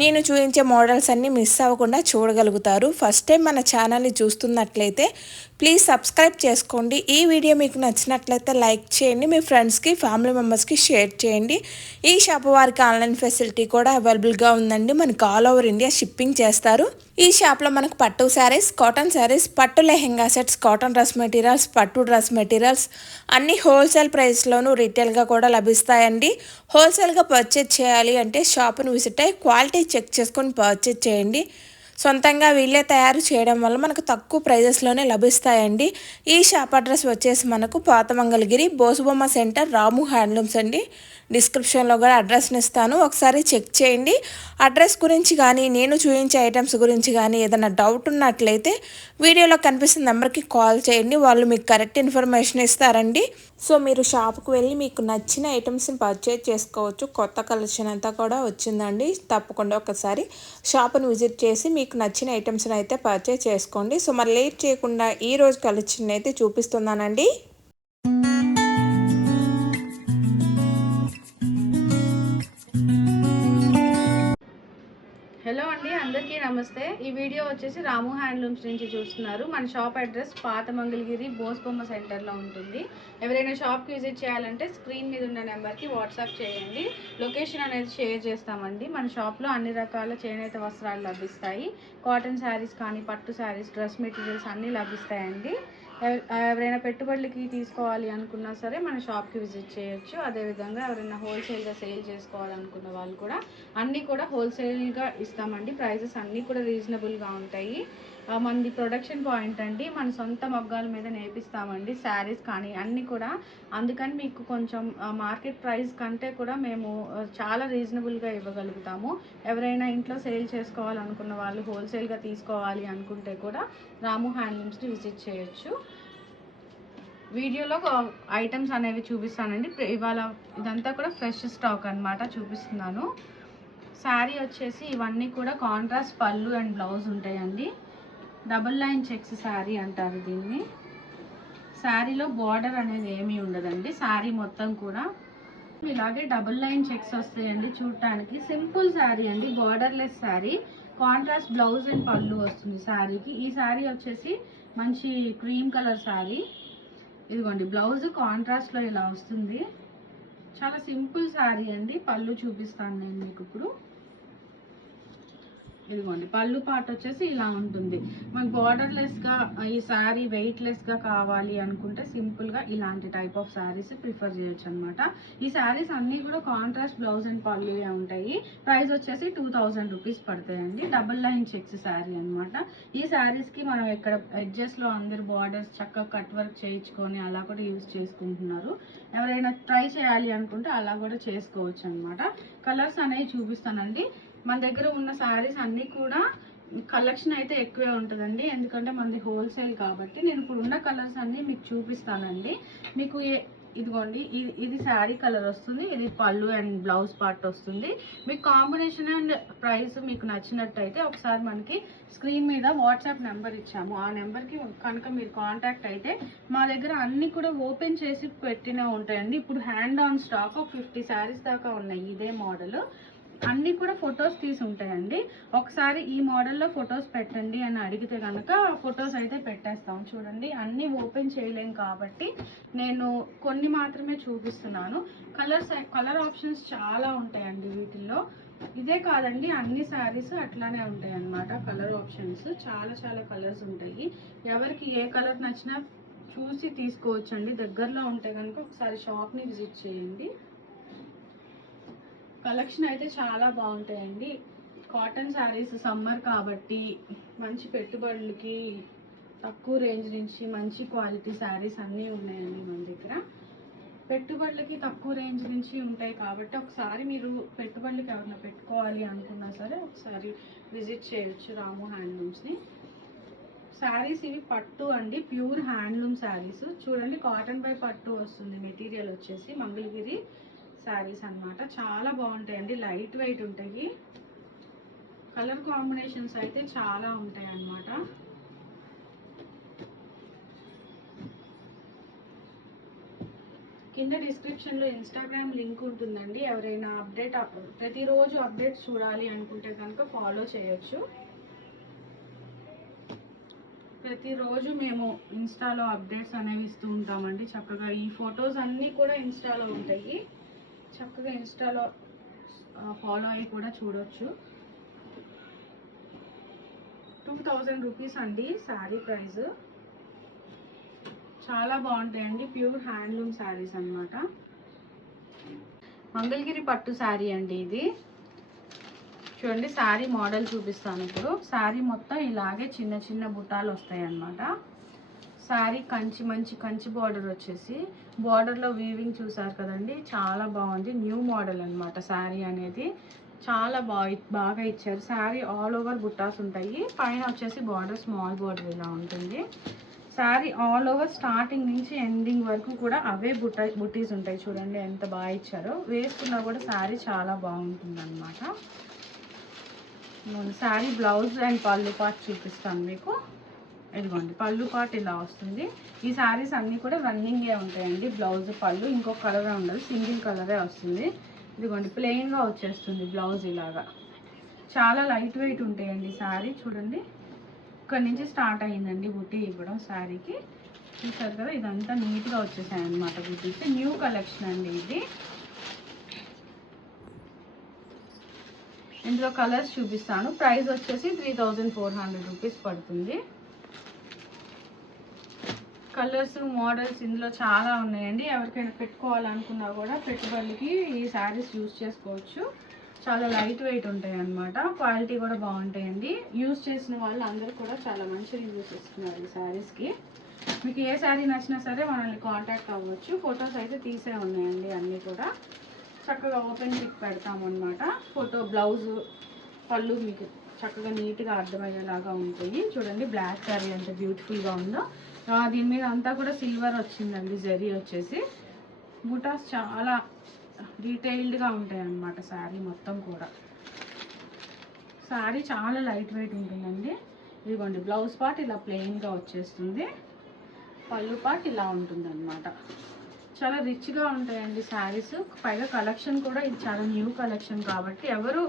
నేను చూపించే మోడల్స్ అన్నీ మిస్ అవ్వకుండా చూడగలుగుతారు. ఫస్ట్ టైం మన ఛానల్ని చూస్తున్నట్లయితే ప్లీజ్ సబ్స్క్రైబ్ చేసుకోండి. ఈ వీడియో మీకు నచ్చినట్లయితే లైక్ చేయండి. మీ ఫ్రెండ్స్కి ఫ్యామిలీ మెంబర్స్కి షేర్ చేయండి. ఈ షాప్ వారికి ఆన్లైన్ ఫెసిలిటీ కూడా అవైలబుల్గా ఉందండి. మనకు ఆల్ ఓవర్ ఇండియా షిప్పింగ్ చేస్తారు. ఈ షాప్లో మనకు పట్టు శారీస్ కాటన్ శారీస్ పట్టు lehenga sets cotton dress materials పట్టు డ్రెస్ మెటీరియల్స్ అన్ని హోల్సేల్ ప్రైస్లోనూ రీటైల్గా కూడా లభిస్తాయండి. హోల్సేల్గా పర్చేజ్ చేయాలి అంటే షాప్ను విజిట్ అయ్యి క్వాలిటీ చెక్ చేసుకొని పర్చేజ్ చేయండి. సొంతంగా వీళ్ళే తయారు చేయడం వల్ల మనకు తక్కువ ప్రైజెస్లోనే లభిస్తాయండి. ఈ షాప్ అడ్రస్ వచ్చేసి మనకు పాతమంగళగిరి బోసుబొమ్మ సెంటర్ రాము హ్యాండ్లూమ్స్ అండి. డిస్క్రిప్షన్లో కూడా అడ్రస్ని ఇస్తాను. ఒకసారి చెక్ చేయండి. అడ్రస్ గురించి కానీ నేను చూపించే ఐటమ్స్ గురించి కానీ ఏదైనా డౌట్ ఉన్నట్లయితే వీడియోలో కనిపిస్తున్న నెంబర్కి కాల్ చేయండి. వాళ్ళు మీకు కరెక్ట్ ఇన్ఫర్మేషన్ ఇస్తారండి. సో మీరు షాప్కి వెళ్ళి మీకు నచ్చిన ఐటమ్స్ని పర్చేజ్ చేసుకోవచ్చు. కొత్త కలెక్షన్ అంతా కూడా వచ్చిందండి. తప్పకుండా ఒకసారి షాప్ని విజిట్ చేసి మీకు నచ్చిన ఐటమ్స్ని అయితే పర్చేజ్ చేసుకోండి. సో మరి లేట్ చేయకుండా ఈ రోజు కలెక్షన్ అయితే చూపిస్తున్నానండి. హలో అండి అందరికీ నమస్తే. ఈ వీడియో వచ్చేసి రాము హ్యాండ్లూమ్స్ నుంచి చూస్తున్నారు. మన షాప్ అడ్రస్ పాత మంగళగిరి బోస్బొమ్మ సెంటర్లో ఉంటుంది. ఎవరైనా షాప్కి విజిట్ చేయాలంటే స్క్రీన్ మీద ఉన్న నెంబర్కి వాట్సాప్ చేయండి. లొకేషన్ అనేది షేర్ చేస్తామండి. మన షాప్లో అన్ని రకాల చేనేత వస్త్రాలు లభిస్తాయి. కాటన్ శారీస్ కానీ పట్టు శారీస్ డ్రెస్ మెటీరియల్స్ అన్నీ లభిస్తాయండి. ఎవరైనా పెట్టుబడులకి తీసుకోవాలి అనుకున్నా సరే మన షాప్కి విజిట్ చేయొచ్చు. అదేవిధంగా ఎవరైనా హోల్సేల్గా సేల్ చేసుకోవాలనుకున్న వాళ్ళు కూడా అన్నీ కూడా హోల్సేల్గా ఇస్తామండి. ప్రైజెస్ అన్నీ కూడా రీజనబుల్గా ఉంటాయి. మనది ప్రొడక్షన్ పాయింట్ అండి. మన సొంత మగ్గాల మీద నేర్పిస్తామండి శారీస్ కానీ అన్నీ కూడా. అందుకని మీకు కొంచెం మార్కెట్ ప్రైస్ కంటే కూడా మేము చాలా రీజనబుల్గా ఇవ్వగలుగుతాము. ఎవరైనా ఇంట్లో సేల్ చేసుకోవాలనుకున్న వాళ్ళు హోల్సేల్గా తీసుకోవాలి అనుకుంటే కూడా రాము హ్యాండ్లూమ్స్ని విజిట్ చేయొచ్చు. వీడియోలో ఐటమ్స్ అనేవి చూపిస్తానండి. ఇవాళ ఇదంతా కూడా ఫ్రెష్ స్టాక్ అనమాట చూపిస్తున్నాను. శారీ వచ్చేసి ఇవన్నీ కూడా కాంట్రాస్ట్ పళ్ళు అండ్ బ్లౌజ్ ఉంటాయండి. డబుల్ లైన్ చెక్స్ శారీ అంటారు దీన్ని. శారీలో బార్డర్ అనేది ఏమీ ఉండదండి. శారీ మొత్తం కూడా ఇలాగే డబుల్ లైన్ చెక్స్ వస్తాయండి చూడటానికి. సింపుల్ శారీ అండి borderless sari contrast blouse and పళ్ళు వస్తుంది శారీకి ఈ శారీ వచ్చేసి మంచి క్రీమ్ కలర్ శారీ ఇదిగోండి బ్లౌజ్ కాంట్రాస్ట్లో ఇలా వస్తుంది. చాలా సింపుల్ శారీ అండి. పళ్ళు చూపిస్తాను నేను మీకు ఇప్పుడు. ఇదిగోండి పళ్ళు పాట వచ్చేసి ఇలా ఉంటుంది. మనకు బార్డర్లెస్గా ఈ శారీ వెయిట్లెస్గా కావాలి అనుకుంటే సింపుల్గా ఇలాంటి టైప్ ఆఫ్ శారీస్ ప్రిఫర్ చేయొచ్చు అనమాట ఈ శారీస్ అన్నీ కూడా కాంట్రాస్ట్ బ్లౌజ్ అండ్ పళ్ళు ఉంటాయి. ప్రైస్ వచ్చేసి టూ థౌజండ్ రూపీస్ పడతాయండి. డబుల్ లైన్ చెక్స్ శారీ అనమాట ఈ శారీస్కి మనం ఇక్కడ ఎడ్జెస్లో అందరు బార్డర్స్ చక్కగా కట్ వర్క్ చేయించుకొని అలా కూడా యూజ్ చేసుకుంటున్నారు. ఎవరైనా ట్రై చేయాలి అనుకుంటే అలా కూడా చేసుకోవచ్చు అనమాట కలర్స్ అనేవి చూపిస్తానండి. మన దగ్గర ఉన్న శారీస్ అన్నీ కూడా కలెక్షన్ అయితే ఎక్కువే ఉంటుందండి. ఎందుకంటే మనది హోల్సేల్ కాబట్టి నేను ఇప్పుడు ఉన్న కలర్స్ అన్నీ మీకు చూపిస్తానండి. మీకు ఏ- ఇదిగోండి ఇది ఇది శారీ కలర్ వస్తుంది ఇది పళ్ళు అండ్ బ్లౌజ్ పార్ట్ వస్తుంది. మీకు కాంబినేషన్ అండ్ ప్రైస్ మీకు నచ్చినట్టయితే ఒకసారి మనకి స్క్రీన్ మీద వాట్సాప్ నెంబర్ ఇచ్చాము. ఆ నెంబర్కి కనుక మీరు కాంటాక్ట్ అయితే మా దగ్గర అన్ని కూడా ఓపెన్ చేసి పెట్టిన ఉంటాయండి. ఇప్పుడు హ్యాండ్ ఆన్ స్టాక్ ఒక ఫిఫ్టీ శారీస్ దాకా ఉన్నాయి ఇదే మోడల్ అన్నీ కూడా ఫొటోస్ తీసి ఉంటాయండి ఒకసారి ఈ మోడల్లో ఫొటోస్ పెట్టండి అని అడిగితే కనుక ఫొటోస్ అయితే పెట్టేస్తాం. చూడండి అన్నీ ఓపెన్ చేయలేం కాబట్టి నేను కొన్ని మాత్రమే చూపిస్తున్నాను. కలర్స్ కలర్ ఆప్షన్స్ చాలా ఉంటాయండి వీటిల్లో. ఇదే కాదండి అన్ని శారీస్ అట్లానే ఉంటాయి అన్నమాట కలర్ ఆప్షన్స్. చాలా చాలా కలర్స్ ఉంటాయి. ఎవరికి ఏ కలర్ నచ్చినా చూసి తీసుకోవచ్చండి. దగ్గరలో ఉంటే కనుక ఒకసారి షాప్ని విజిట్ చేయండి. కలెక్షన్ అయితే చాలా బాగుంటాయండి. కాటన్ శారీస్ సమ్మర్ కాబట్టి మంచి పెట్టుబడులకి తక్కువ రేంజ్ నుంచి మంచి క్వాలిటీ శారీస్ అన్నీ ఉన్నాయండి మన దగ్గర. పెట్టుబడులకి తక్కువ రేంజ్ నుంచి ఉంటాయి కాబట్టి ఒకసారి మీరు పెట్టుబడులకి ఎవరైనా పెట్టుకోవాలి అనుకున్నా సరే ఒకసారి విజిట్ చేయొచ్చు రాము హ్యాండ్లూమ్స్ని. శారీస్ ఇవి పట్టు అండి ప్యూర్ హ్యాండ్లూమ్ శారీస్. చూడండి కాటన్ బై పట్టు వస్తుంది మెటీరియల్ వచ్చేసి మంగళగిరి. శారీస్ అనమాట చాలా బాగుంటాయండి. లైట్ వెయిట్ ఉంటాయి. కలర్ కాంబినేషన్స్ అయితే చాలా ఉంటాయి అన్నమాట కింద డిస్క్రిప్షన్లో ఇన్స్టాగ్రామ్ లింక్ ఉంటుందండి. ఎవరైనా అప్డేట్ ప్రతిరోజు అప్డేట్స్ చూడాలి అనుకుంటే కనుక ఫాలో చేయొచ్చు. ప్రతిరోజు మేము ఇన్స్టాలో అప్డేట్స్ అనేవి ఇస్తూ ఉంటామండి చక్కగా. ఈ ఫొటోస్ అన్నీ కూడా ఇన్స్టాలో ఉంటాయి. చక్కగా ఇన్స్టాలో ఫాలో అయ్యి కూడా చూడొచ్చు. టూ థౌజండ్ రూపీస్ అండి శారీ ప్రైస్. చాలా బాగుంటాయండి ప్యూర్ హ్యాండ్లూమ్ శారీస్ అన్నమాట. మంగళగిరి పట్టు శారీ అండి ఇది. చూడండి శారీ మోడల్ చూపిస్తాను ఇప్పుడు. శారీ మొత్తం ఇలాగే చిన్న చిన్న బుటాలు వస్తాయి అన్నమాట శారీ కంచి మంచి కంచి బార్డర్ వచ్చేసి బార్డర్లో వీవింగ్ చూసారు కదండి? చాలా బాగుంది. న్యూ మోడల్ అనమాట శారీ అనేది. చాలా బాగా బాగా ఇచ్చారు. శారీ ఆల్ ఓవర్ బుట్టాస్ ఉంటాయి. పైన వచ్చేసి బార్డర్ స్మాల్ బార్డర్ ఇలా ఉంటుంది. శారీ ఆల్ ఓవర్ స్టార్టింగ్ నుంచి ఎండింగ్ వరకు కూడా అవే బుట్ట బుట్టీస్ ఉంటాయి చూడండి ఎంత బాగా ఇచ్చారో. వేసుకున్నా కూడా శారీ చాలా బాగుంటుంది అనమాట sari blouse and pallu part చూపిస్తాను మీకు. ఇదిగోండి పళ్ళు పాటు ఇలా వస్తుంది. ఈ శారీస్ అన్నీ కూడా రన్నింగే ఉంటాయండి బ్లౌజ్ పళ్ళు. ఇంకొక కలరే ఉండదు సింగిల్ కలరే వస్తుంది. ఇదిగోండి ప్లెయిన్గా వచ్చేస్తుంది బ్లౌజ్ ఇలాగా. చాలా లైట్ వెయిట్ ఉంటాయండి శారీ చూడండి. ఇక్కడ నుంచి స్టార్ట్ అయ్యిందండి బుట్టి ఇవ్వడం శారీకి. చూసారు కదా ఇదంతా నీట్గా వచ్చేసాయి అనమాట బుట్టీస్ న్యూ కలెక్షన్ అండి ఇది. ఇందులో కలర్స్ చూపిస్తాను. ప్రైస్ వచ్చేసి three thousand four hundred rupees పడుతుంది. కలర్స్ మోడల్స్ ఇందులో చాలా ఉన్నాయండి. ఎవరికైనా పెట్టుకోవాలనుకున్నా కూడా పెట్టుబడికి ఈ శారీస్ యూస్ చేసుకోవచ్చు. చాలా లైట్ వెయిట్ ఉంటాయి అన్నమాట క్వాలిటీ కూడా బాగుంటాయండి. యూస్ చేసిన వాళ్ళు అందరూ కూడా చాలా మంచి రివ్యూస్ ఇస్తున్నారు ఈ శారీస్కి. మీకు ఏ శారీ నచ్చినా సరే మనల్ని కాంటాక్ట్ అవ్వచ్చు. ఫొటోస్ అయితే తీసే ఉన్నాయండి అన్నీ కూడా. చక్కగా ఓపెన్ పిక్ పెడతాము అనమాట ఫోటో బ్లౌజ్ పళ్ళు మీకు చక్కగా నీట్గా అర్థమయ్యేలాగా ఉంటాయి. చూడండి బ్లాక్ శారీ ఎంత బ్యూటిఫుల్గా ఉందో. దీని మీద అంతా కూడా సిల్వర్ వచ్చిందండి జరీ వచ్చేసి. బుటాస్ చాలా డీటెయిల్డ్గా ఉంటాయి అన్నమాట శారీ మొత్తం కూడా. శారీ చాలా లైట్ వెయిట్ ఉంటుందండి. ఇదిగోండి బ్లౌజ్ పార్ట్ ఇలా ప్లెయిన్గా వచ్చేస్తుంది. పళ్ళు పార్ట్ ఇలా ఉంటుందన్నమాట. చాలా రిచ్గా ఉంటాయండి శారీస్. పైగా కలెక్షన్ కూడా ఇది చాలా న్యూ కలెక్షన్ కాబట్టి ఎవరు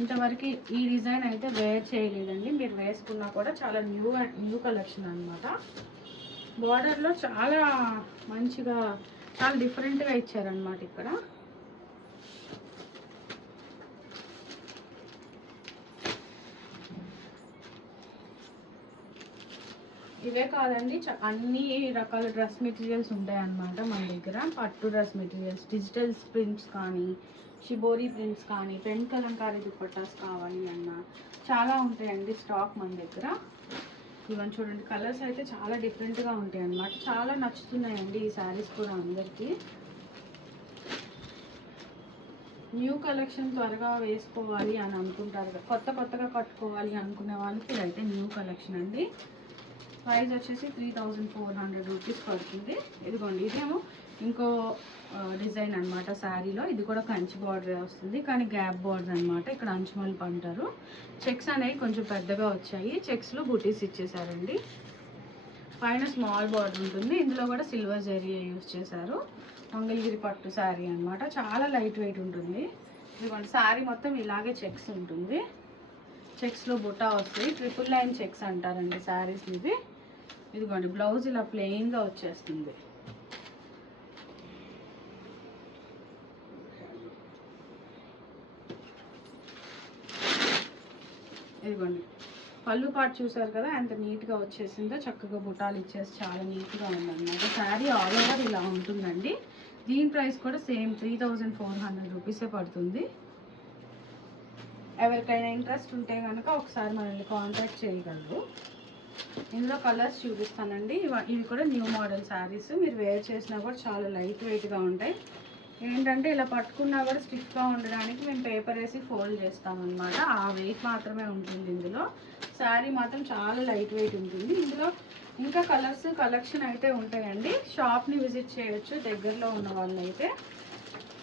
ఇంతవరకు ఈ డిజైన్ అయితే వేర్ చేయలేదండి. మీరు వేసుకున్నా కూడా చాలా న్యూ న్యూ కలెక్షన్ అనమాట బార్డర్లో చాలా మంచిగా చాలా డిఫరెంట్గా ఇచ్చారనమాట ఇక్కడ. ఇవే కాదండి చ- అన్ని రకాల డ్రెస్ మెటీరియల్స్ ఉంటాయి అన్నమాట మన దగ్గర. పట్టు డ్రెస్ మెటీరియల్స్ డిజిటల్ ప్రింట్స్ కానీ షిబోరి ప్రింట్స్ కానీ పెన్ కలంకారీ దుప్పట్టాస్ కావాలి అన్న చాలా ఉంటాయండి స్టాక్ మన దగ్గర. ఇవన్నీ చూడండి కలర్స్ అయితే చాలా డిఫరెంట్గా ఉంటాయి అన్నమాట. చాలా నచ్చుతున్నాయండి ఈ శారీస్ కూడా అందరికీ. న్యూ కలెక్షన్ త్వరగా వేసుకోవాలి అని అనుకుంటారు కదా. కొత్త కొత్తగా కట్టుకోవాలి అనుకునే వాళ్ళకి ఇదైతే న్యూ కలెక్షన్ అండి. ప్రైస్ వచ్చేసి three thousand four hundred rupees పడుతుంది. ఇదిగోండి ఇదేమో ఇంకో డిజైన్ అన్నమాట. శారీలో ఇది కూడా కంచి బార్డర్ వస్తుంది. కానీ గ్యాప్ బార్డర్ అన్నమాట. ఇక్కడ అంచుమల్పు అంటారు చెక్స్ అనేవి కొంచెం పెద్దగా వచ్చాయి. చెక్స్లో బుటీస్ ఇచ్చేసారండి. పైన స్మాల్ బార్డర్ ఉంటుంది. ఇందులో కూడా సిల్వర్ జరీ యూస్ చేశారు. మంగళగిరి పట్టు శారీ అన్నమాట. చాలా లైట్ వెయిట్ ఉంటుంది. ఇదిగోండి శారీ మొత్తం ఇలాగే చెక్స్ ఉంటుంది. చెక్స్లో బుట్టా వస్తుంది ట్రిపుల్ లైన్ చెక్స్ అంటారండి శారీస్ ఇవి ఇదిగోండి బ్లౌజ్ ఇలా ప్లెయిన్గా వచ్చేస్తుంది. ఇదిగోండి. పళ్ళు పాటు చూసారు కదా ఎంత నీట్గా వచ్చేసిందో చక్కగా బుటాలు ఇచ్చేసి చాలా నీట్గా ఉందన్నమాట. శారీ ఆల్ ఓవర్ ఇలా ఉంటుందండి. దీని ప్రైస్ కూడా same three thousand four hundred రూపీసే పడుతుంది. ఎవరికైనా ఇంట్రెస్ట్ ఉంటే కనుక ఒకసారి మనల్ని కాంటాక్ట్ చేయగలరు. ఇందులో కలర్స్ చూపిస్తానండి. ఇవి కూడా న్యూ మోడల్ శారీస్. మీరు వేర్ చేసినా కూడా చాలా లైట్ వెయిట్గా ఉంటాయి. ఏంటంటే ఇలా పట్టుకున్నా కూడా స్టిఫ్గా ఉండడానికి మేము పేపర్ వేసి ఫోల్డ్ చేస్తామన్నమాట. ఆ వెయిట్ మాత్రమే ఉంటుంది ఇందులో. శారీ మాత్రం చాలా లైట్ వెయిట్ ఉంటుంది. ఇందులో ఇంకా కలర్స్ కలెక్షన్ అయితే ఉంటాయండి. షాప్ని విజిట్ చేయొచ్చు దగ్గరలో ఉన్న వాళ్ళు అయితే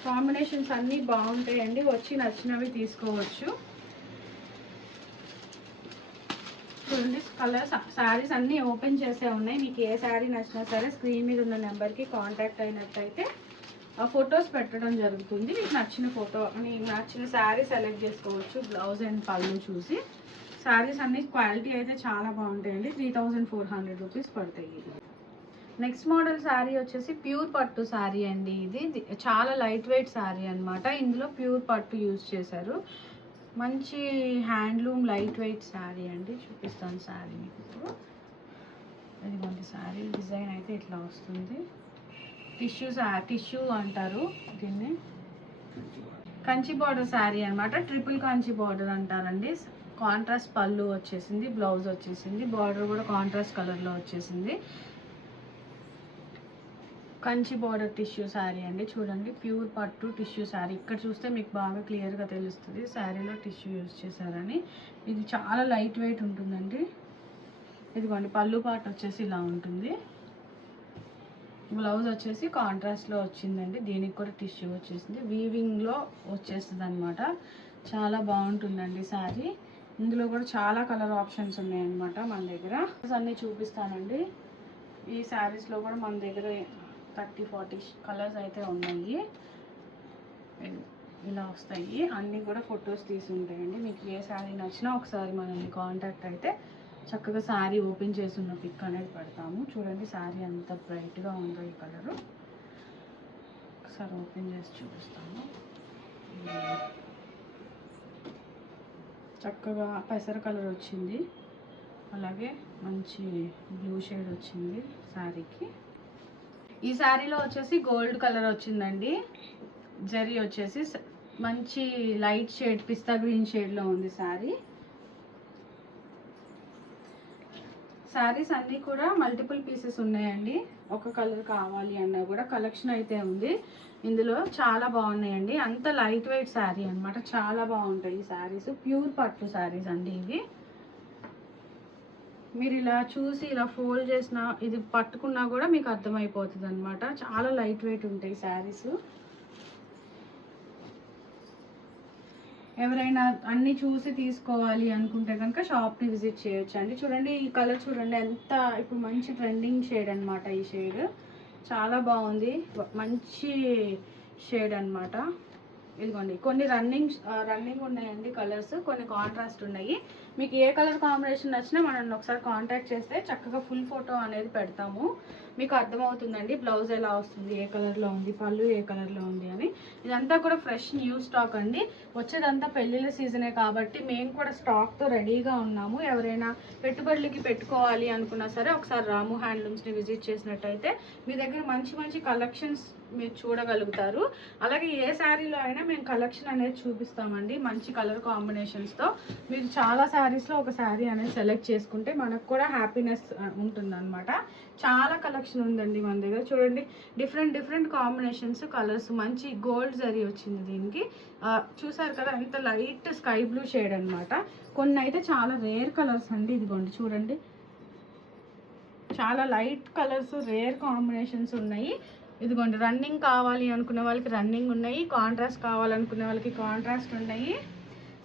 కాంబినేషన్స్ అన్నీ బాగుంటాయండి. వచ్చి నచ్చినవి తీసుకోవచ్చు. చూడండి కలర్స్ శారీస్ అన్నీ ఓపెన్ చేసే ఉన్నాయి. మీకు ఏ శారీ నచ్చినా సరే స్క్రీన్ మీద ఉన్న నెంబర్కి కాంటాక్ట్ అయినట్టయితే ఫొటోస్ పెట్టడం జరుగుతుంది. మీకు నచ్చిన ఫోటో మీకు నచ్చిన శారీ సెలెక్ట్ చేసుకోవచ్చు బ్లౌజ్ అండ్ పళ్ళు చూసి. శారీస్ అన్ని క్వాలిటీ అయితే చాలా బాగుంటాయండి. Three thousand four hundred rupees పడతాయి. నెక్స్ట్ మోడల్ శారీ వచ్చేసి ప్యూర్ పట్టు శారీ అండి ఇది. చాలా లైట్ వెయిట్ శారీ అన్నమాట. ఇందులో ప్యూర్ పట్టు యూజ్ చేశారు. మంచి హ్యాండ్లూమ్ లైట్ వెయిట్ శారీ అండి. చూపిస్తాను శారీ మీకు. ఇప్పుడు మంచి శారీ డిజైన్ అయితే ఇట్లా వస్తుంది. టిష్యూస్ టిష్యూ అంటారు దీన్ని. కంచి బార్డర్ శారీ అనమాట ట్రిపుల్ కంచి బార్డర్ అంటారండి. కాంట్రాస్ట్ పళ్ళు వచ్చేసింది బ్లౌజ్ వచ్చేసింది బార్డర్ కూడా కాంట్రాస్ట్ కలర్లో వచ్చేసింది. కంచి బార్డర్ టిష్యూ శారీ అండి. చూడండి ప్యూర్ పట్టు టిష్యూ శారీ. ఇక్కడ చూస్తే మీకు బాగా క్లియర్గా తెలుస్తుంది శారీలో టిష్యూ యూజ్ చేశారని. ఇది చాలా లైట్ వెయిట్ ఉంటుందండి. ఇదిగోండి పళ్ళు పాటు వచ్చేసి ఇలా ఉంటుంది. బ్లౌజ్ వచ్చేసి కాంట్రాస్ట్లో వచ్చిందండి. దీనికి కూడా టిష్యూ వచ్చేసింది. వీవింగ్లో వచ్చేస్తుంది అనమాట చాలా బాగుంటుందండి శారీ. ఇందులో కూడా చాలా కలర్ ఆప్షన్స్ ఉన్నాయన్నమాట మన దగ్గర. అన్నీ చూపిస్తానండి. ఈ శారీస్లో కూడా మన దగ్గర థర్టీ ఫార్టీ కలర్స్ అయితే ఉన్నాయి. ఇలా వస్తాయి. అన్నీ కూడా ఫొటోస్ తీసి ఉంటాయండి మీకు ఏ శారీ నచ్చినా ఒకసారి మనల్ని కాంటాక్ట్ అయితే చక్కగా శారీ ఓపెన్ చేసి ఉన్న పిక్ అనేది పెడతాము. చూడండి శారీ అంత బ్రైట్గా ఉందో ఈ కలరు. ఒకసారి ఓపెన్ చేసి చూపిస్తాము చక్కగా పెసర కలర్ వచ్చింది. అలాగే మంచి బ్లూ షేడ్ వచ్చింది శారీకి. ఈ శారీలో వచ్చేసి గోల్డ్ కలర్ వచ్చిందండి. జరీ వచ్చేసి మంచి లైట్ షేడ్ పిస్తా గ్రీన్ షేడ్లో ఉంది శారీ. శారీస్ అన్నీ కూడా మల్టిపుల్ పీసెస్ ఉన్నాయండి. ఒక కలర్ కావాలి అన్నా కూడా కలెక్షన్ అయితే ఉంది. ఇందులో చాలా బాగున్నాయండి. అంత లైట్ వెయిట్ శారీ అన్నమాట. చాలా బాగుంటాయి ఈ శారీస్. ప్యూర్ పట్టు శారీస్ అండి ఇవి. మీరు ఇలా చూసి ఇలా ఫోల్డ్ చేసిన ఇది పట్టుకున్నా కూడా మీకు అర్థమైపోతుంది అనమాట చాలా లైట్ వెయిట్ ఉంటాయి శారీస్. ఎవరైనా అన్ని చూసి తీసుకోవాలి అనుకుంటే కనుక షాప్ని విజిట్ చేయొచ్చు అండి చూడండి ఈ కలర్ చూడండి ఎంత ఇప్పుడు మంచి ట్రెండింగ్ షేడ్ అనమాట ఈ షేడ్. చాలా బాగుంది. మంచి షేడ్ అన్నమాట. ఇదిగోండి కొన్ని రన్నింగ్ రన్నింగ్ ఉన్నాయండి కలర్స్ కొన్ని కాంట్రాస్ట్ ఉన్నాయి. మీకు ఏ కలర్ కాంబినేషన్ నచ్చినా మనల్ని ఒకసారి కాంటాక్ట్ చేస్తే చక్కగా ఫుల్ ఫోటో అనేది పెడతాము. మీకు అర్థమవుతుందండి బ్లౌజ్ ఎలా వస్తుంది ఏ కలర్లో ఉంది పళ్ళు ఏ కలర్లో ఉంది అని. ఇదంతా కూడా ఫ్రెష్ న్యూ స్టాక్ అండి. వచ్చేదంతా పెళ్ళిళ్ళ సీజనే కాబట్టి మేము కూడా స్టాక్తో రెడీగా ఉన్నాము. ఎవరైనా పెట్టుబడులకి పెట్టుకోవాలి అనుకున్నా సరే ఒకసారి రాము హ్యాండ్లూమ్స్ని విజిట్ చేసినట్టయితే మీ దగ్గర మంచి మంచి కలెక్షన్స్ మీరు చూడగలుగుతారు. అలాగే ఏ శారీలో అయినా మేము కలెక్షన్ అనేది చూపిస్తామండి. మంచి కలర్ కాంబినేషన్స్తో మీరు చాలా శారీస్లో ఒక శారీ అనేది సెలెక్ట్ చేసుకుంటే మనకు కూడా హ్యాపీనెస్ ఉంటుందన్నమాట. చాలా కలెక్షన్ ఉందండి మన దగ్గర. చూడండి డిఫరెంట్ డిఫరెంట్ కాంబినేషన్స్ కలర్స్. మంచి గోల్డ్ జరీ వచ్చింది దీనికి. చూసారు కదా ఎంత లైట్ స్కై బ్లూ షేడ్ అనమాట కొన్ని అయితే చాలా రేర్ కలర్స్ అండి ఇదిగోండి చూడండి. చాలా లైట్ కలర్స్ రేర్ కాంబినేషన్స్ ఉన్నాయి. ఇదిగోండి రన్నింగ్ కావాలి అనుకునే వాళ్ళకి రన్నింగ్ ఉన్నాయి కాంట్రాస్ట్ కావాలనుకునే వాళ్ళకి కాంట్రాస్ట్ ఉన్నాయి.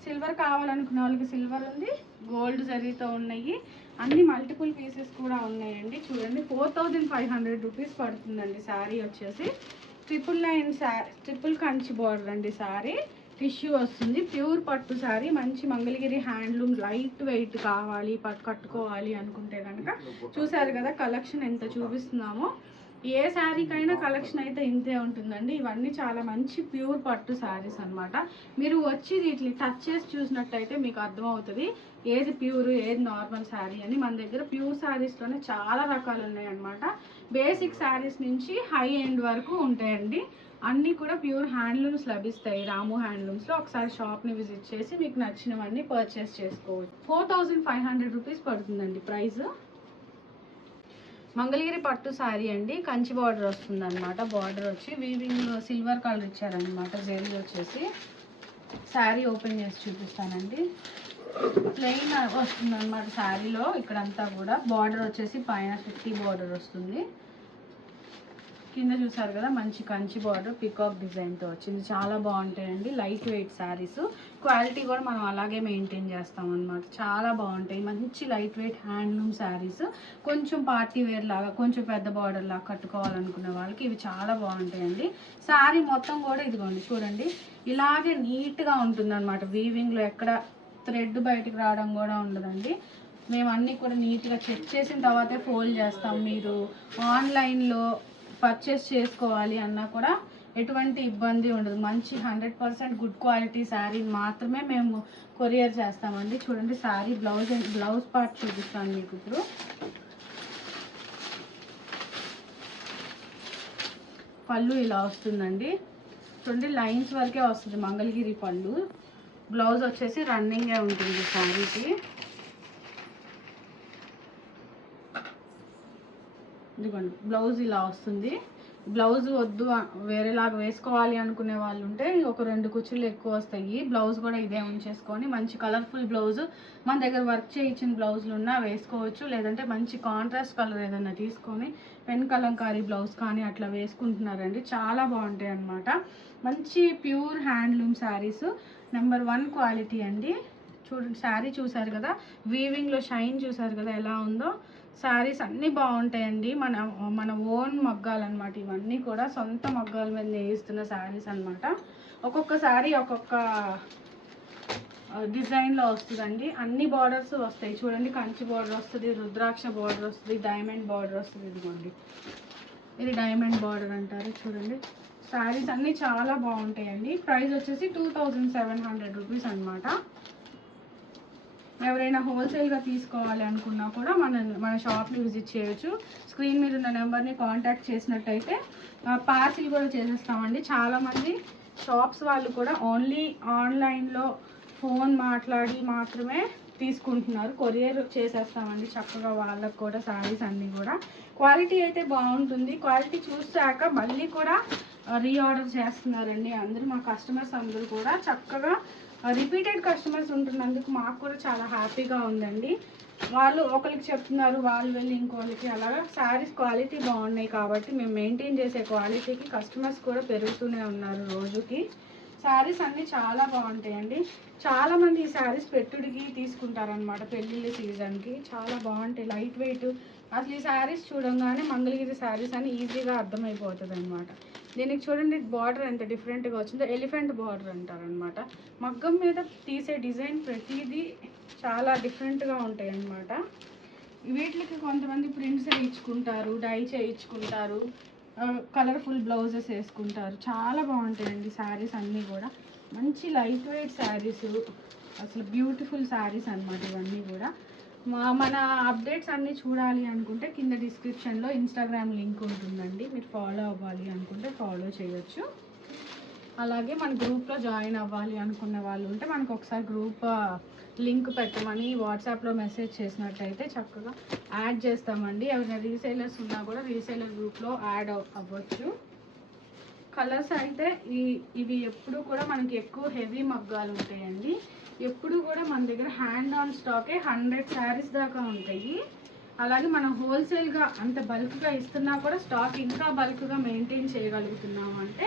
సిల్వర్ కావాలనుకునే వాళ్ళకి సిల్వర్ ఉంది గోల్డ్ జరీతో ఉన్నాయి. అన్ని మల్టిపుల్ పీసెస్ కూడా ఉన్నాయండి. చూడండి four thousand five hundred rupees పడుతుందండి శారీ వచ్చేసి. Triple nine triple Kanchi border అండి శారీ టిష్యూ వస్తుంది ప్యూర్ పట్టు శారీ మంచి మంగళగిరి హ్యాండ్లూమ్ లైట్ వెయిట్ కావాలి పట్టు కట్టుకోవాలి అనుకుంటే కనుక చూసారు కదా కలెక్షన్ ఎంత చూపిస్తున్నామో. ఏ శారీకైనా కలెక్షన్ అయితే ఇంతే ఉంటుందండి. ఇవన్నీ చాలా మంచి ప్యూర్ పట్టు శారీస్ అన్నమాట. మీరు వచ్చి వీటిని టచ్ చేసి చూసినట్టయితే మీకు అర్థమవుతుంది ఏది ప్యూర్ ఏది నార్మల్ శారీ అని. మన దగ్గర ప్యూర్ శారీస్లోనే చాలా రకాలు ఉన్నాయన్నమాట. బేసిక్ శారీస్ నుంచి హై ఎండ్ వరకు ఉంటాయండి. అన్నీ కూడా ప్యూర్ హ్యాండ్లూమ్స్ లభిస్తాయి. రాము హ్యాండ్లూమ్స్లో ఒకసారి షాప్ని విజిట్ చేసి మీకు నచ్చినవన్నీ పర్చేస్ చేసుకోవచ్చు. Four thousand five hundred rupees పడుతుందండి ప్రైస్. మంగళగిరి పట్టు శారీ అండి. కంచి బార్డర్ వస్తుంది అనమాట బార్డర్ వచ్చి వీవింగ్ సిల్వర్ కలర్ ఇచ్చారనమాట జెరీ వచ్చేసి శారీ ఓపెన్ చేసి చూపిస్తానండి. ప్లెయిన్ వస్తుంది అనమాట శారీలో. ఇక్కడంతా కూడా బార్డర్ వచ్చేసి పైన ఫిఫ్టీ బార్డర్ వస్తుంది. కింద చూసారు కదా మంచి కంచి బార్డర్ పికాక్ డిజైన్తో వచ్చింది. చాలా బాగుంటాయండి లైట్ వెయిట్ శారీస్ క్వాలిటీ కూడా మనం అలాగే మెయింటైన్ చేస్తాం అనమాట చాలా బాగుంటాయి. మంచి లైట్ వెయిట్ హ్యాండ్లూమ్ శారీస్ కొంచెం పార్టీ వేర్ లాగా కొంచెం పెద్ద బార్డర్ లాగా కట్టుకోవాలనుకునే వాళ్ళకి ఇవి చాలా బాగుంటాయండి. శారీ మొత్తం కూడా ఇదిగోండి చూడండి. ఇలాగే నీట్గా ఉంటుంది అనమాట వీవింగ్లో ఎక్కడ థ్రెడ్ బయటకు రావడం కూడా ఉండదండి. మేము అన్నీ కూడా నీట్గా చెక్ చేసిన తర్వాతే ఫోల్డ్ చేస్తాం. మీరు ఆన్లైన్లో పర్చేస్ చేసుకోవాలి అన్నా కూడా ఎటువంటి ఇబ్బంది ఉండదు. మంచి హండ్రెడ్ పర్సెంట్ గుడ్ క్వాలిటీ శారీని మాత్రమే మేము కొరియర్ చేస్తామండి. చూడండి శారీ బ్లౌజ్ బ్లౌజ్ పార్ట్ చూపిస్తాను మీకు ఇప్పుడు. పళ్ళు ఇలా వస్తుందండి. చూడండి లైన్స్ వరకే వస్తుంది మంగళగిరి పళ్ళు. బ్లౌజ్ వచ్చేసి రన్నింగే ఉంటుంది శారీకి ఇదిగోండి బ్లౌజ్ ఇలా వస్తుంది. బ్లౌజ్ వద్దు వేరేలాగా వేసుకోవాలి అనుకునే వాళ్ళు ఉంటే ఒక రెండు కుర్చీలు ఎక్కువ వస్తాయి. బ్లౌజ్ కూడా ఇదే ఉంచేసుకొని మంచి కలర్ఫుల్ బ్లౌజ్ మన దగ్గర వర్క్ చేయించిన బ్లౌజులు ఉన్నా వేసుకోవచ్చు. లేదంటే మంచి కాంట్రాస్ట్ కలర్ ఏదైనా తీసుకొని పెన్ కలంకారీ బ్లౌజ్ కానీ అట్లా వేసుకుంటున్నారండి. చాలా బాగుంటాయి అన్నమాట. మంచి pure handloom saris number one quality అండి. చూడండి శారీ చూసారు కదా? వీవింగ్లో షైన్ చూసారు కదా? ఎలా ఉందో? శారీస్ అన్నీ బాగుంటాయండి. మన మన ఓన్ మగ్గాలు అనమాట ఇవన్నీ కూడా సొంత మగ్గాల మీద నేయిస్తున్న శారీస్ అన్నమాట. ఒక్కొక్క శారీ ఒక్కొక్క డిజైన్లో వస్తుందండి. అన్ని బార్డర్స్ వస్తాయి. చూడండి కంచి బార్డర్ వస్తుంది రుద్రాక్ష బార్డర్ వస్తుంది డైమండ్ బార్డర్ వస్తుంది ఇదిగోండి. ఇది డైమండ్ బార్డర్ అంటారు చూడండి. శారీస్ అన్నీ చాలా బాగుంటాయండి. ప్రైస్ వచ్చేసి two thousand seven hundred rupees అనమాట ఎవరైనా హోల్సేల్గా తీసుకోవాలి అనుకున్నా కూడా మన మన షాప్ని విజిట్ చేయొచ్చు. స్క్రీన్ మీద ఉన్న నెంబర్ని కాంటాక్ట్ చేసినట్టయితే పార్సిల్ కూడా చేసేస్తామండి. చాలామంది షాప్స్ వాళ్ళు కూడా ఓన్లీ ఆన్లైన్లో ఫోన్ మాట్లాడి మాత్రమే తీసుకుంటున్నారు. కొరియర్ చేసేస్తామండి చక్కగా వాళ్ళకు కూడా శారీస్ అన్నీ కూడా. క్వాలిటీ అయితే బాగుంటుంది. క్వాలిటీ చూసాక మళ్ళీ కూడా రీఆర్డర్ చేస్తున్నారండి అందరూ. మా కస్టమర్స్ అందరూ కూడా చక్కగా రిపీటెడ్ కస్టమర్స్ ఉంటున్నందుకు మాకు కూడా చాలా హ్యాపీగా ఉందండి. వాళ్ళు ఒకరికి చెప్తున్నారు వాళ్ళు వెళ్ళి ఇంకోళ్ళకి అలాగా. శారీస్ క్వాలిటీ బాగున్నాయి కాబట్టి మేము మెయింటైన్ చేసే క్వాలిటీకి కస్టమర్స్ కూడా పెరుగుతూనే ఉన్నారు రోజుకి. శారీస్ అన్నీ చాలా బాగుంటాయండి. చాలామంది ఈ శారీస్ పెట్టుడికి తీసుకుంటారనమాట పెళ్ళిళ్ళ సీజన్కి చాలా బాగుంటాయి. లైట్ వెయిట్ అసలు ఈ శారీస్ చూడంగానే మంగళగిరి శారీస్ అని ఈజీగా అర్థమైపోతుంది అనమాట దీనికి చూడండి బార్డర్ ఎంత డిఫరెంట్గా వచ్చిందో. ఎలిఫెంట్ బార్డర్ అంటారనమాట మగ్గం మీద తీసే డిజైన్ ప్రతిదీ చాలా డిఫరెంట్గా ఉంటాయి అన్నమాట వీటికి కొంతమంది ప్రింట్స్ వేయించుకుంటారు డై చేయించుకుంటారు కలర్ఫుల్ బ్లౌజెస్ వేసుకుంటారు. చాలా బాగుంటాయండి శారీస్ అన్నీ కూడా. మంచి లైట్ వెయిట్ శారీస్ అసలు బ్యూటిఫుల్ శారీస్ అనమాట ఇవన్నీ కూడా. మన అప్డేట్స్ అన్నీ చూడాలి అనుకుంటే కింద డిస్క్రిప్షన్లో ఇన్స్టాగ్రామ్ లింక్ ఉంటుందండి. మీరు ఫాలో అవ్వాలి అనుకుంటే ఫాలో చేయొచ్చు. అలాగే మన గ్రూప్లో జాయిన్ అవ్వాలి అనుకున్న వాళ్ళు ఉంటే మనకు ఒకసారి గ్రూప్ లింక్ పెట్టమని వాట్సాప్లో మెసేజ్ చేసినట్టయితే చక్కగా యాడ్ చేస్తామండి. ఎవరైనా రీసేలర్స్ ఉన్నా కూడా రీసేలర్ గ్రూప్లో యాడ్ అవ్వచ్చు. కలర్స్ అయితే ఈ ఇవి ఎప్పుడు కూడా మనకి ఎక్కువ హెవీ మగ్గాలు ఉంటాయండి. ఎప్పుడు కూడా మన దగ్గర హ్యాండ్ ఆన్ స్టాకే హండ్రెడ్ శారీస్ దాకా ఉంటాయి. అలాగే మనం హోల్సేల్గా అంత బల్క్గా ఇస్తున్నా కూడా స్టాక్ ఇంకా బల్క్గా మెయింటైన్ చేయగలుగుతున్నాము అంటే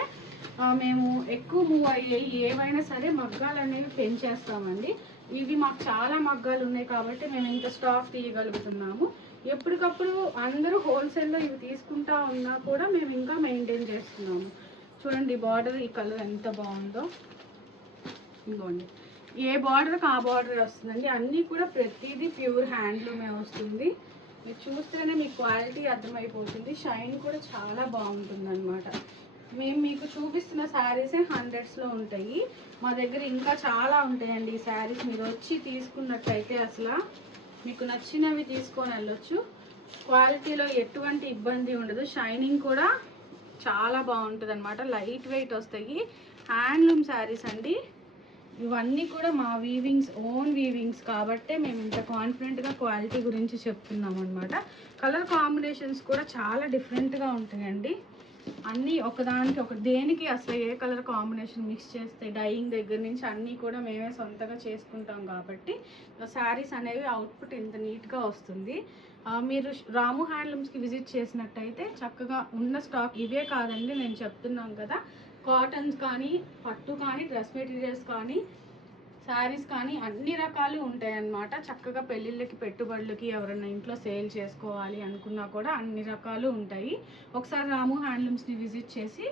మేము ఎక్కువ మూవ్ అయ్యాయి ఏవైనా సరే మగ్గాలు అనేవి పెంచేస్తామండి. ఇవి మాకు చాలా మగ్గాలు ఉన్నాయి కాబట్టి మేము ఇంత స్టాక్ తీయగలుగుతున్నాము. ఎప్పటికప్పుడు అందరూ హోల్సేల్లో ఇవి తీసుకుంటా ఉన్నా కూడా మేము ఇంకా మెయింటైన్ చేస్తున్నాము. చూడండి బార్డర్ ఈ కలర్ ఎంత బాగుందో. ఇదిగోండి. ఏ బార్డర్కి ఆ బార్డర్ వస్తుందండి. అన్నీ కూడా ప్రతిదీ ప్యూర్ హ్యాండ్లూమే వస్తుంది. మీరు చూస్తేనే మీకు క్వాలిటీ అర్థమైపోతుంది. షైన్ కూడా చాలా బాగుంటుంది అనమాట మేము మీకు చూపిస్తున్న శారీసే హండ్రెడ్స్లో ఉంటాయి. మా దగ్గర ఇంకా చాలా ఉంటాయండి ఈ శారీస్ మీరు వచ్చి తీసుకున్నట్టయితే అసలు మీకు నచ్చినవి తీసుకొని వెళ్ళొచ్చు. క్వాలిటీలో ఎటువంటి ఇబ్బంది ఉండదు. షైనింగ్ కూడా చాలా బాగుంటుంది అనమాట లైట్ వెయిట్ వస్తాయి. హ్యాండ్లూమ్ శారీస్ అండి. ఇవన్నీ కూడా మా వీవింగ్స్ ఓన్ వీవింగ్స్ కాబట్టే మేము ఇంత కాన్ఫిడెంట్గా క్వాలిటీ గురించి చెప్తున్నాం అనమాట కలర్ కాంబినేషన్స్ కూడా చాలా డిఫరెంట్గా ఉంటాయండి. అన్నీ ఒకదానికి ఒక దేనికి అసలు ఏ కలర్ కాంబినేషన్ మిక్స్ చేస్తే డైయింగ్ దగ్గర నుంచి అన్నీ కూడా మేమే సొంతగా చేసుకుంటాం కాబట్టి శారీస్ అనేవి అవుట్పుట్ ఇంత నీట్గా వస్తుంది. మీరు రాము హ్యాండ్లూమ్స్కి విజిట్ చేసినట్టయితే చక్కగా ఉన్న స్టాక్ ఇవే కాదండి నేను చెప్తున్నాను కదా. కాటన్స్ కానీ పట్టు కానీ డ్రెస్ మెటీరియల్స్ కానీ శారీస్ కానీ అన్ని రకాలు ఉంటాయన్నమాట. చక్కగా పెళ్ళిళ్ళకి పెట్టుబడులకి ఎవరైనా ఇంట్లో సేల్ చేసుకోవాలి అనుకున్నా కూడా అన్ని రకాలు ఉంటాయి. ఒకసారి రాము హ్యాండ్లూమ్స్ని విజిట్ చేసి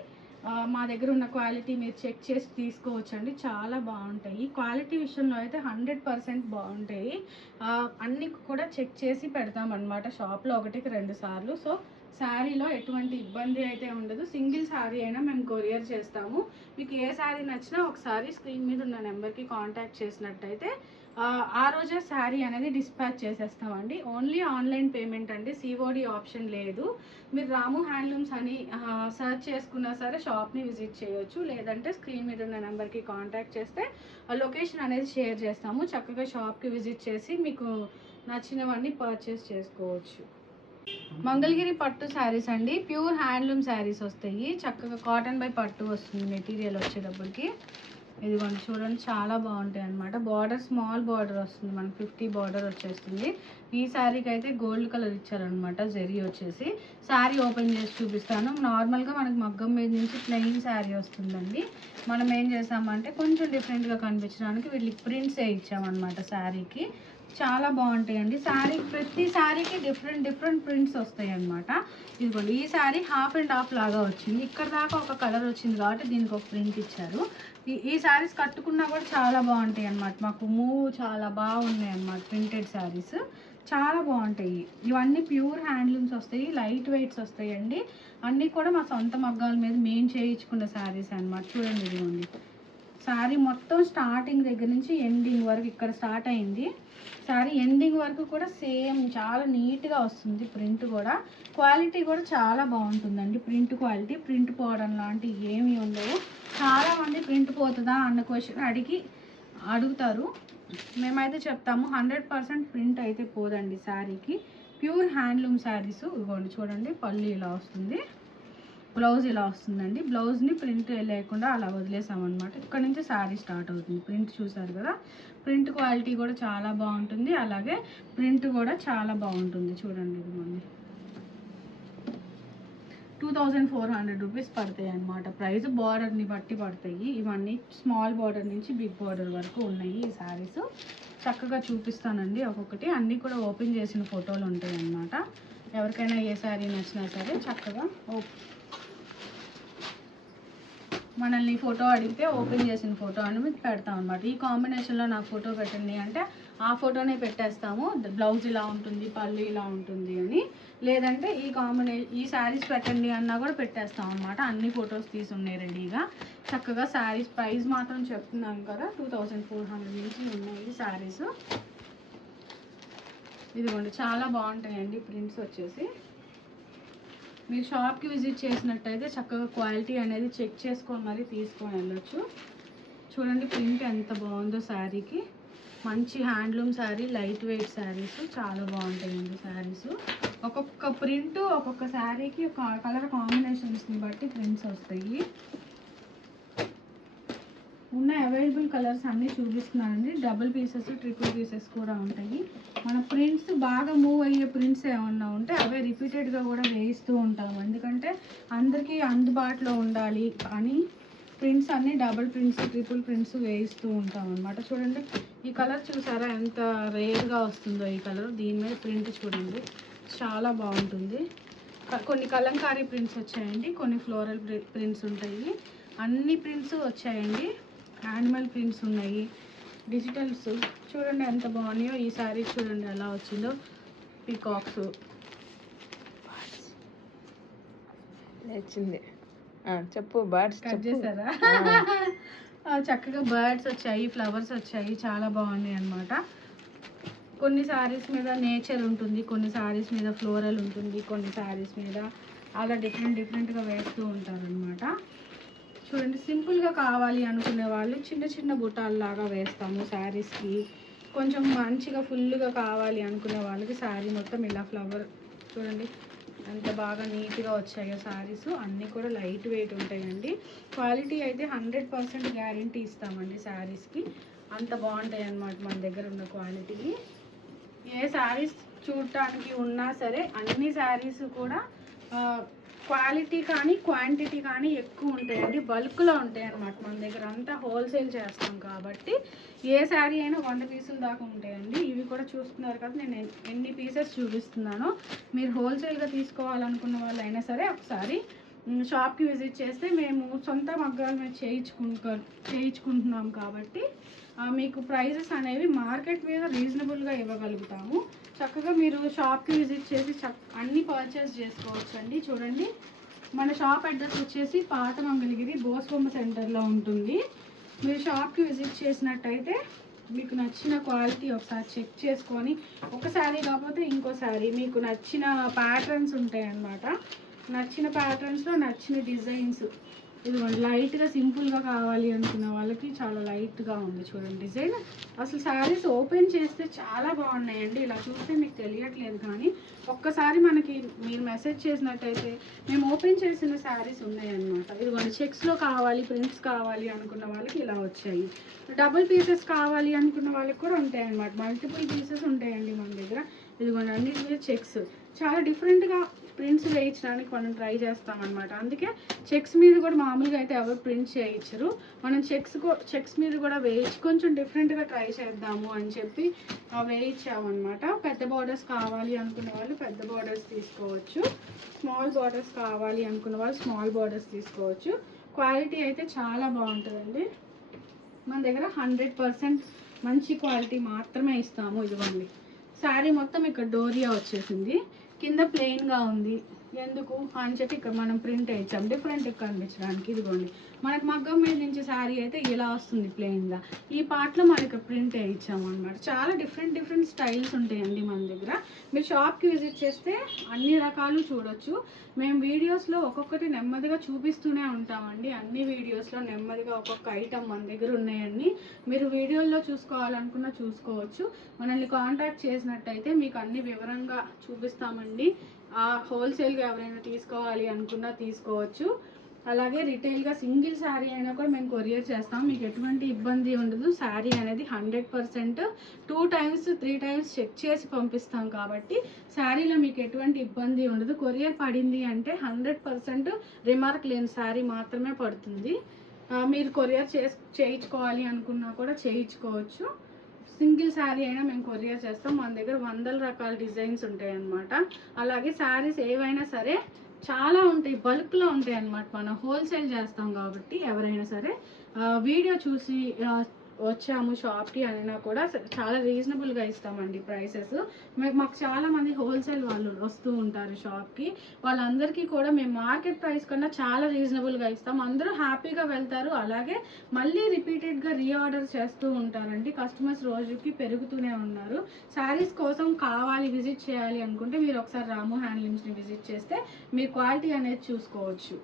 మా దగ్గర ఉన్న క్వాలిటీ మీరు చెక్ చేసి తీసుకోవచ్చండి. చాలా బాగుంటాయి. క్వాలిటీ విషయంలో అయితే హండ్రెడ్ పర్సెంట్ బాగుంటాయి. అన్నీ అన్ని కూడా చెక్ చేసి పెడతామన్నమాట. షాప్లో ఒకటికి రెండు సార్లు. సో శారీలో ఎటువంటి ఇబ్బంది అయితే ఉండదు. సింగిల్ శారీ అయినా మేము కొరియర్ చేస్తాము. మీకు ఏ శారీ నచ్చినా ఒకసారి స్క్రీన్ మీద ఉన్న నెంబర్కి కాంటాక్ట్ చేసినట్టయితే ఆ, రోజే శారీ అనేది డిస్పాచ్ చేసేస్తామండి. ఓన్లీ ఆన్లైన్ పేమెంట్ అండి. సిఓడి ఆప్షన్ లేదు. మీరు రాము హ్యాండ్లూమ్స్ అని సర్చ్ చేసుకున్నా సరే షాప్ని విజిట్ చేయొచ్చు. లేదంటే స్క్రీన్ మీద ఉన్న నెంబర్కి కాంటాక్ట్ చేస్తే లొకేషన్ అనేది షేర్ చేస్తాము. చక్కగా షాప్కి విజిట్ చేసి మీకు నచ్చినవన్నీ పర్చేస్ చేసుకోవచ్చు. మంగళగిరి పట్టు శారీస్ అండి. ప్యూర్ హ్యాండ్లూమ్ శారీస్ వస్తాయి. చక్కగా కాటన్ బై పట్టు వస్తుంది మెటీరియల్ వచ్చేటప్పటికి. ఇదిగోండి చూడండి చాలా బాగుంటాయి అనమాట బార్డర్ స్మాల్ బార్డర్ వస్తుంది మనకి ఫిఫ్టీ బార్డర్ వచ్చేస్తుంది. ఈ శారీకి అయితే గోల్డ్ కలర్ ఇచ్చారనమాట జెరీ వచ్చేసి. శారీ ఓపెన్ చేసి చూపిస్తాను. నార్మల్గా మనకి మగ్గం మీద నుంచి ప్లెయిన్ శారీ వస్తుందండి. మనం ఏం చేసామంటే కొంచెం డిఫరెంట్గా కనిపించడానికి వీళ్ళకి ప్రింట్సే ఇచ్చామన్నమాట శారీకి. చాలా బాగుంటాయండి. శారీ ప్రతి శారీకి డిఫరెంట్ డిఫరెంట్ ప్రింట్స్ వస్తాయి అనమాట ఇదిగోండి ఈ శారీ హాఫ్ అండ్ హాఫ్ లాగా వచ్చింది. ఇక్కడ దాకా ఒక కలర్ వచ్చింది కాబట్టి దీనికి ఒక ప్రింట్ ఇచ్చారు. ఈ ఈ శారీస్ కట్టుకున్నా కూడా చాలా బాగుంటాయి అన్నమాట. మాకు మూవ్ చాలా బాగున్నాయి అన్నమాట ప్రింటెడ్ శారీస్ చాలా బాగుంటాయి. ఇవన్నీ ప్యూర్ హ్యాండ్లూమ్స్ వస్తాయి లైట్ వెయిట్స్ వస్తాయండి. అన్నీ కూడా మా సొంత మగ్గాల మీద మేము చేయించుకున్న శారీస్ అన్నమాట. చూడండి ఇదిగోండి. శారీ మొత్తం స్టార్టింగ్ దగ్గర నుంచి ఎండింగ్ వరకు ఇక్కడ స్టార్ట్ అయింది. శారీ ఎండింగ్ వరకు కూడా సేమ్ చాలా నీట్గా వస్తుంది ప్రింట్ కూడా. క్వాలిటీ కూడా చాలా బాగుంటుందండి. ప్రింట్ క్వాలిటీ ప్రింట్ పోవడం లాంటివి ఏమీ ఉండవు. చాలామంది ప్రింట్ పోతుందా అన్న క్వశ్చన్ అడిగి అడుగుతారు. మేమైతే చెప్తాము హండ్రెడ్ పర్సెంట్ ప్రింట్ అయితే పోదండి శారీకి ప్యూర్ హ్యాండ్లూమ్ శారీస్ ఇవ్వండి. చూడండి పళ్ళు ఇలా వస్తుంది. బ్లౌజ్ ఇలా వస్తుందండి. బ్లౌజ్ని ప్రింట్ లేకుండా అలా వదిలేసామన్నమాట. ఇక్కడ నుంచి శారీ స్టార్ట్ అవుతుంది. ప్రింట్ చూసారు కదా? ప్రింట్ క్వాలిటీ కూడా చాలా బాగుంటుంది. అలాగే ప్రింట్ కూడా చాలా బాగుంటుంది. చూడండి ఇది two thousand four hundred rupees పడతాయి అనమాట ప్రైస్ బార్డర్ని బట్టి పడతాయి. ఇవన్నీ స్మాల్ బార్డర్ నుంచి బిగ్ బార్డర్ వరకు ఉన్నాయి ఈ శారీస్. చక్కగా చూపిస్తానండి ఒక్కొక్కటి. అన్నీ కూడా ఓపెన్ చేసిన ఫోటోలు ఉంటాయి అన్నమాట ఎవరికైనా ఏ శారీ నచ్చినా సరే చక్కగా ఓ- మనల్ని ఫోటో అడిగితే ఓపెన్ చేసిన ఫోటో అని మీకు పెడతాం అనమాట ఈ కాంబినేషన్లో నాకు ఫోటో పెట్టండి అంటే ఆ ఫోటోనే పెట్టేస్తాము. బ్లౌజ్ ఇలా ఉంటుంది పళ్ళు ఇలా ఉంటుంది అని. లేదంటే ఈ కాంబినే ఈ శారీస్ పెట్టండి అన్నా కూడా పెట్టేస్తాం అనమాట అన్ని ఫొటోస్ తీసి ఉన్నాయి రెడీగా. చక్కగా శారీస్ ప్రైస్ మాత్రం చెప్తున్నాం కదా టూ థౌజండ్ ఫోర్ హండ్రెడ్ నుంచి ఉన్నాయి శారీస్. ఇదిగోండి చాలా బాగుంటాయండి ప్రింట్స్ వచ్చేసి. మీరు షాప్కి విజిట్ చేసినట్టయితే చక్కగా క్వాలిటీ అనేది చెక్ చేసుకొని మరీ తీసుకొని వెళ్ళొచ్చు. చూడండి ప్రింట్ ఎంత బాగుందో శారీకి. మంచి handloom sari light weight saris చాలా బాగుంటాయండి శారీస్. ఒక్కొక్క ప్రింట్ ఒక్కొక్క శారీకి ఒక కలర్ కాంబినేషన్స్ని బట్టి ప్రింట్స్ వస్తాయి. ఉన్న అవైలబుల్ కలర్స్ అన్నీ చూపిస్తున్నానండి. డబుల్ పీసెస్ ట్రిపుల్ పీసెస్ కూడా ఉంటాయి. మన ప్రింట్స్ బాగా మూవ్ అయ్యే ప్రింట్స్ ఏమన్నా ఉంటే అవే రిపీటెడ్గా కూడా వేయిస్తూ ఉంటాము. ఎందుకంటే అందరికీ అందుబాటులో ఉండాలి అని ప్రింట్స్ అన్నీ డబుల్ ప్రింట్స్ ట్రిపుల్ ప్రింట్స్ వేయిస్తూ ఉంటాం అనమాట చూడండి ఈ కలర్ చూసారా? ఎంత రేర్గా వస్తుందో ఈ కలర్ దీని మీద ప్రింట్ చూడండి. చాలా బాగుంటుంది. కొన్ని కలంకారీ ప్రింట్స్ వచ్చాయండి కొన్ని ఫ్లోరల్ ప్రింట్స్ ఉంటాయి. అన్ని ప్రింట్స్ వచ్చాయండి. యానిమల్ ప్రింట్స్ ఉన్నాయి. డిజిటల్స్ చూడండి ఎంత బాగున్నాయో. ఈ సారీ చూడండి ఎలా వచ్చిందో. పీకాక్స్. నచ్చింది చెప్పు బర్డ్స్ కట్ చేశారా? చక్కగా బర్డ్స్ వచ్చాయి ఫ్లవర్స్ వచ్చాయి చాలా బాగున్నాయి అన్నమాట. కొన్ని శారీస్ మీద నేచర్ ఉంటుంది కొన్ని శారీస్ మీద ఫ్లోరల్ ఉంటుంది కొన్ని శారీస్ మీద అలా డిఫరెంట్ డిఫరెంట్గా వేస్తూ ఉంటారనమాట చూడండి సింపుల్గా కావాలి అనుకునే వాళ్ళు చిన్న చిన్న బుటాల్లాగా వేస్తాము శారీస్కి కొంచెం మంచిగా ఫుల్గా కావాలి అనుకునే వాళ్ళకి శారీ మొత్తం ఇలా ఫ్లవర్ చూడండి అంత బాగా నీట్గా వచ్చాయో శారీస్ అన్నీ కూడా లైట్ వెయిట్ ఉంటాయండి. క్వాలిటీ అయితే హండ్రెడ్ పర్సెంట్ గ్యారంటీ ఇస్తామండి శారీస్కి అంత బాగుంటాయి అన్నమాట మన దగ్గర ఉన్న క్వాలిటీ ఏ శారీస్ చూడటానికి ఉన్నా సరే అన్ని శారీస్ కూడా క్వాలిటీ కానీ క్వాంటిటీ కానీ ఎక్కువ ఉంటాయండి. బల్క్లో ఉంటాయి అన్నమాట మన దగ్గర. అంతా హోల్సేల్ చేస్తాం కాబట్టి ఏ శారీ అయినా వంద పీసుల దాకా ఉంటాయండి. ఇవి కూడా చూస్తున్నారు కదా నేను ఎన్ని పీసెస్ చూపిస్తున్నాను. మీరు హోల్సేల్గా తీసుకోవాలనుకున్న వాళ్ళు అయినా సరే ఒకసారి షాప్కి విజిట్ చేస్తే మేము సొంత మగ్గాలు మేము చేయించుకుంటు చేయించుకుంటున్నాం కాబట్టి మీకు ప్రైజెస్ అనేవి మార్కెట్ మీద రీజనబుల్గా ఇవ్వగలుగుతాము. చక్కగా మీరు షాప్కి విజిట్ చేసి చక్క అన్నీ పర్చేస్ చేసుకోవచ్చు అండి చూడండి. మన షాప్ అడ్రస్ వచ్చేసి పాత మంగళగిరి బోస్బొమ్మ సెంటర్లో ఉంటుంది. మీరు షాప్కి విజిట్ చేసినట్టయితే మీకు నచ్చిన క్వాలిటీ ఒకసారి చెక్ చేసుకొని ఒక శారీ కాకపోతే ఇంకో శారీ మీకు నచ్చిన ప్యాటర్న్స్ ఉంటాయి అన్నమాట నచ్చిన ప్యాటర్న్స్లో నచ్చిన డిజైన్స్ ఇది లైట్గా సింపుల్గా కావాలి అనుకున్న వాళ్ళకి చాలా లైట్గా ఉంది చూడండి డిజైన్. అసలు శారీస్ ఓపెన్ చేస్తే చాలా బాగున్నాయండి. ఇలా చూస్తే మీకు తెలియట్లేదు కానీ ఒక్కసారి మనకి మీరు మెసేజ్ చేసినట్టయితే మేము ఓపెన్ చేసిన శారీస్ ఉన్నాయన్నమాట. ఇదిగోండి చెక్స్లో కావాలి ప్రింట్స్ కావాలి అనుకున్న వాళ్ళకి ఇలా వచ్చాయి. డబుల్ పీసెస్ కావాలి అనుకున్న వాళ్ళకి కూడా ఉంటాయన్నమాట. మల్టిపుల్ పీసెస్ ఉంటాయండి మన దగ్గర. ఇదిగోండి అన్నిటి చెక్స్ చాలా డిఫరెంట్గా ప్రింట్స్ వేయించడానికి మనం ట్రై చేస్తామన్నమాట. అందుకే చెక్స్ మీద కూడా మామూలుగా అయితే ఎవరు ప్రింట్ చేయించరు. మనం చెక్స్ చెక్స్ మీద కూడా వేయించి కొంచెం డిఫరెంట్గా ట్రై చేద్దాము అని చెప్పి వేయించామన్నమాట. పెద్ద బార్డర్స్ కావాలి అనుకున్న వాళ్ళు పెద్ద బార్డర్స్ తీసుకోవచ్చు. స్మాల్ బార్డర్స్ కావాలి అనుకున్న వాళ్ళు స్మాల్ బార్డర్స్ తీసుకోవచ్చు. క్వాలిటీ అయితే చాలా బాగుంటుందండి. మన దగ్గర హండ్రెడ్ పర్సెంట్ మంచి క్వాలిటీ మాత్రమే ఇస్తాము ఇదివండి శారీ మొత్తం ఇక్కడ డోరియా వచ్చేసింది. కింద ప్లెయిన్గా ఉంది. ఎందుకు అని చెప్పి ఇక్కడ మనం ప్రింట్ వేయించాం. డిఫరెంట్ కనిపించడానికి ఇదిగోండి. మనకు మగ్గం మీద నుంచి శారీ అయితే ఇలా వస్తుంది ప్లెయిన్గా ఈ పార్ట్లో మనకి ప్రింట్ వేయించాము అనమాట చాలా డిఫరెంట్ డిఫరెంట్ స్టైల్స్ ఉంటాయండి మన దగ్గర. మీరు షాప్కి విజిట్ చేస్తే అన్ని రకాలు చూడొచ్చు. మేము వీడియోస్లో ఒక్కొక్కటి నెమ్మదిగా చూపిస్తూనే ఉంటామండి. అన్ని వీడియోస్లో నెమ్మదిగా ఒక్కొక్క ఐటమ్ మన దగ్గర ఉన్నాయండి. మీరు వీడియోల్లో చూసుకోవాలనుకున్నా చూసుకోవచ్చు. మనల్ని కాంటాక్ట్ చేసినట్టయితే మీకు అన్ని వివరంగా చూపిస్తామండి. హోల్సేల్గా ఎవరైనా తీసుకోవాలి అనుకున్నా తీసుకోవచ్చు. అలాగే రిటైల్గా సింగిల్ శారీ అయినా కూడా మేము కొరియర్ చేస్తాం. మీకు ఎటువంటి ఇబ్బంది ఉండదు. శారీ అనేది hundred percent two times three times check చేసి పంపిస్తాం కాబట్టి శారీలో మీకు ఎటువంటి ఇబ్బంది ఉండదు. కొరియర్ పడింది అంటే హండ్రెడ్ పర్సెంట్ రిమార్క్ లేని శారీ మాత్రమే పడుతుంది. మీరు కొరియర్ చేయించుకోవాలి అనుకున్నా కూడా చేయించుకోవచ్చు. సింగిల్ శారీ అయినా మేము కొరియర్ చేస్తాం. మన దగ్గర వందల రకాల డిజైన్స్ ఉంటాయి అన్నమాట. అలాగే శారీస్ ఏవైనా సరే చాలా ఉంటాయి బల్క్లో ఉంటాయి అన్నమాట. మనం హోల్సేల్ చేస్తాం కాబట్టి ఎవరైనా సరే వీడియో చూసి వచ్చాము షాప్కి అనినా కూడా చాలా రీజనబుల్గా ఇస్తామండి ప్రైసెస్. మాకు చాలామంది హోల్సేల్ వాళ్ళు వస్తూ ఉంటారు షాప్కి. వాళ్ళందరికీ కూడా మేము మార్కెట్ ప్రైస్ కన్నా చాలా రీజనబుల్గా ఇస్తాం. అందరూ హ్యాపీగా వెళ్తారు. అలాగే మళ్ళీ రిపీటెడ్గా రీఆర్డర్ చేస్తూ ఉంటారండి. కస్టమర్స్ రోజుకి పెరుగుతూనే ఉన్నారు. శారీస్ కోసం కావాలి విజిట్ చేయాలి అనుకుంటే మీరు ఒకసారి రాము హ్యాండ్లూమ్స్ని విజిట్ చేస్తే మీ క్వాలిటీ అనేది చూసుకోవచ్చు.